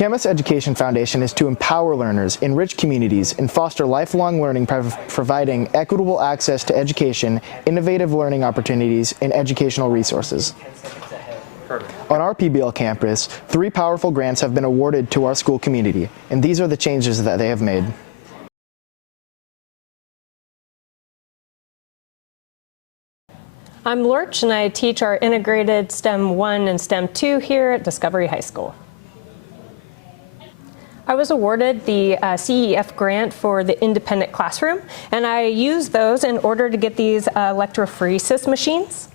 Camas Education Foundation is to empower learners, enrich communities, and foster lifelong learning by providing equitable access to education, innovative learning opportunities, and educational resources. On our PBL campus, 3 powerful grants have been awarded to our school community, and these are the changes that they have made. I'm Lorch, and I teach our integrated STEM 1 and STEM 2 here at Discovery High School. I was awarded the CEF grant for the independent classroom, and I used those in order to get these electrophoresis machines.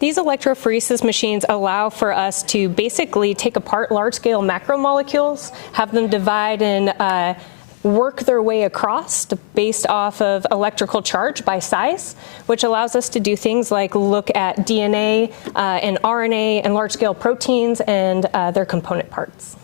These electrophoresis machines allow for us to basically take apart large-scale macromolecules, have them divide and work their way across based off of electrical charge by size, which allows us to do things like look at DNA and RNA and large-scale proteins and their component parts.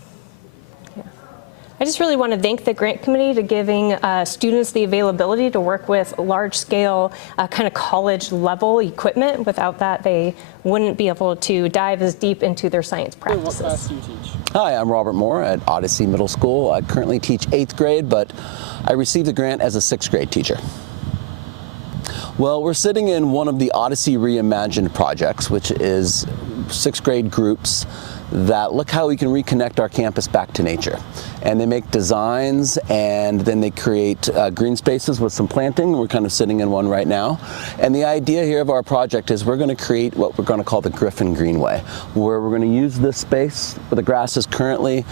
I just really want to thank the grant committee to giving students the availability to work with large-scale kind of college-level equipment. Without that, they wouldn't be able to dive as deep into their science practices. What class do you teach? Hi, I'm Robert Moore at Odyssey Middle School. I currently teach 8th grade, but I received the grant as a 6th grade teacher. Well, we're sitting in one of the Odyssey Reimagined projects, which is 6th grade groups that look how we can reconnect our campus back to nature. And they make designs, and then they create green spaces with some planting. We're kind of sitting in one right now. And the idea here of our project is we're going to create what we're going to call the Griffin Greenway, where we're going to use this space where the grass is currently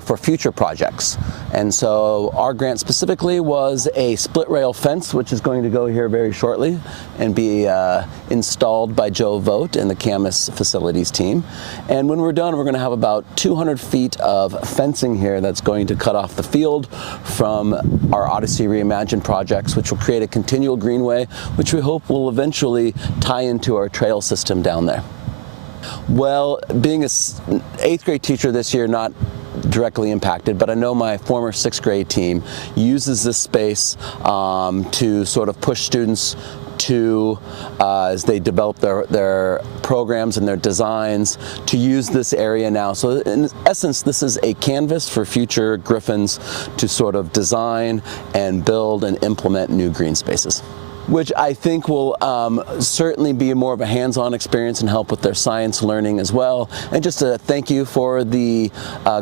for future projects. And so our grant specifically was a split rail fence, which is going to go here very shortly and be installed by Joe Vogt and the Camas facilities team. And when we're done, we're going to have about 200 feet of fencing here that's going to cut off the field from our Odyssey Reimagined projects, which will create a continual greenway, which we hope will eventually tie into our trail system down there. Well, being an 8th grade teacher this year, not directly impacted, but I know my former 6th grade team uses this space to sort of push students to, as they develop their programs and their designs, to use this area now. So in essence, this is a canvas for future Griffins to sort of design and build and implement new green spaces, which I think will certainly be more of a hands-on experience and help with their science learning as well. And just a thank you for the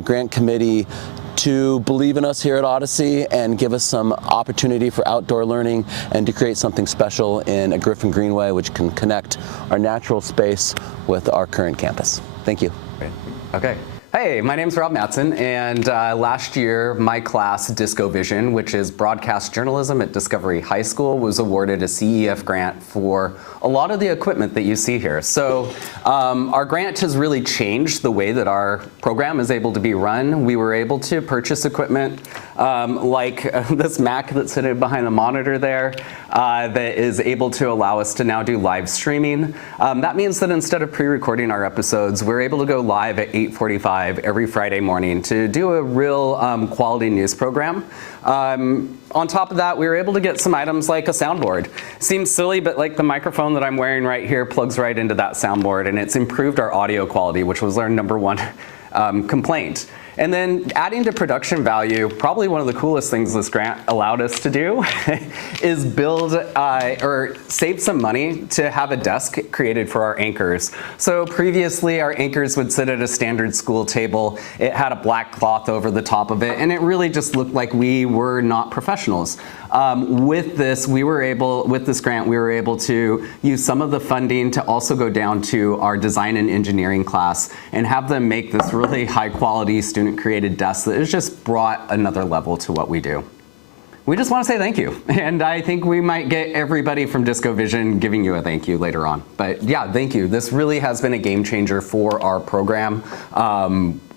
grant committee to believe in us here at Odyssey and give us some opportunity for outdoor learning and to create something special in a Griffin Greenway, which can connect our natural space with our current campus. Thank you. Great. Okay. Hey, my name's Rob Mattson, and last year my class, Disco Vision, which is broadcast journalism at Discovery High School, was awarded a CEF grant for a lot of the equipment that you see here. So our grant has really changed the way that our program is able to be run. We were able to purchase equipment like this Mac that's sitting behind the monitor there that is able to allow us to now do live streaming. That means that instead of pre-recording our episodes, we're able to go live at 8:45 every Friday morning to do a real quality news program. On top of that, we were able to get some items like a soundboard. Seems silly, but like the microphone that I'm wearing right here plugs right into that soundboard, and it's improved our audio quality, which was our #1 complaint. And then adding to production value, probably one of the coolest things this grant allowed us to do is build or save some money to have a desk created for our anchors. So previously our anchors would sit at a standard school table. It had a black cloth over the top of it, and it really just looked like we were not professionals. With this grant, we were able to use some of the funding to also go down to our design and engineering class and have them make this really high quality student-created desk that has just brought another level to what we do. We just want to say thank you, and I think we might get everybody from Disco Vision giving you a thank you later on. But yeah, thank you. This really has been a game changer for our program.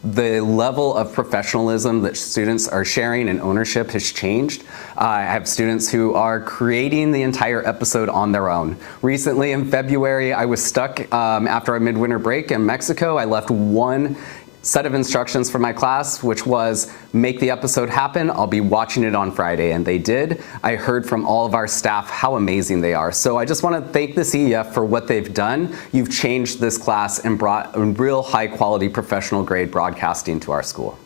The level of professionalism that students are sharing and ownership has changed. I have students who are creating the entire episode on their own. Recently in February, I was stuck after a midwinter break in Mexico. I left one set of instructions for my class, which was make the episode happen. I'll be watching it on Friday, and they did. I heard from all of our staff how amazing they are. So I just want to thank the CEF for what they've done. You've changed this class and brought a real high quality professional grade broadcasting to our school.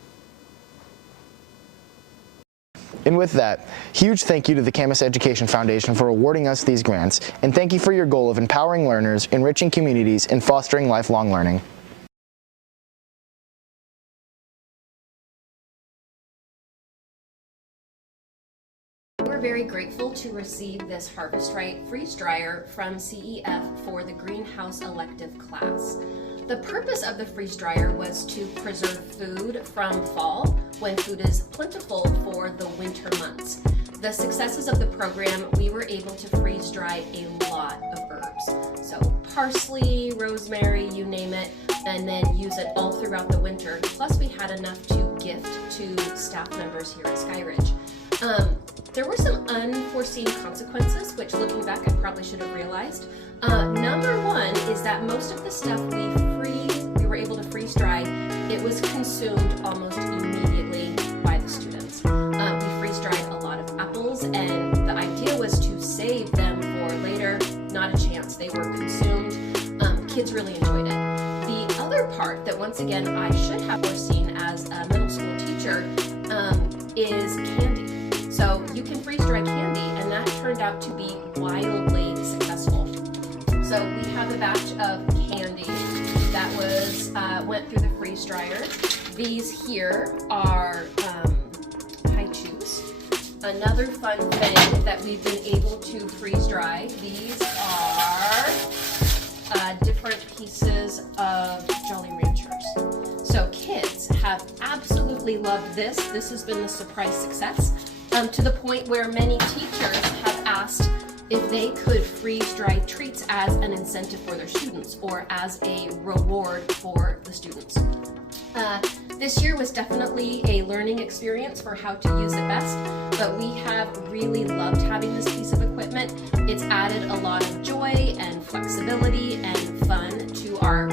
And with that, huge thank you to the Camas Education Foundation for awarding us these grants, and thank you for your goal of empowering learners, enriching communities, and fostering lifelong learning. We're very grateful to receive this Harvest Right freeze dryer from CEF for the greenhouse elective class. The purpose of the freeze dryer was to preserve food from fall when food is plentiful for the winter months. The successes of the program, we were able to freeze dry a lot of herbs. So parsley, rosemary, you name it, and then use it all throughout the winter. Plus we had enough to gift to staff members here at Skyridge. There were some unforeseen consequences, which looking back I probably should have realized. Number one is that most of the stuff we were able to freeze dry, it was consumed almost immediately by the students. We freeze dried a lot of apples, and the idea was to save them for later. Not a chance, they were consumed. Kids really enjoyed it. The other part that once again I should have foreseen as a middle school teacher is candy. So you can freeze dry candy, and that turned out to be wildly successful. So we have a batch of candy that was went through the freeze dryer. These here are high chews. Another fun thing that we've been able to freeze dry, these are different pieces of Jolly Ranchers. So kids have absolutely loved this. This has been the surprise success. To the point where many teachers have asked if they could freeze dry treats as an incentive for their students or as a reward for the students. This year was definitely a learning experience for how to use it best, but we have really loved having this piece of equipment. It's added a lot of joy and flexibility and fun to our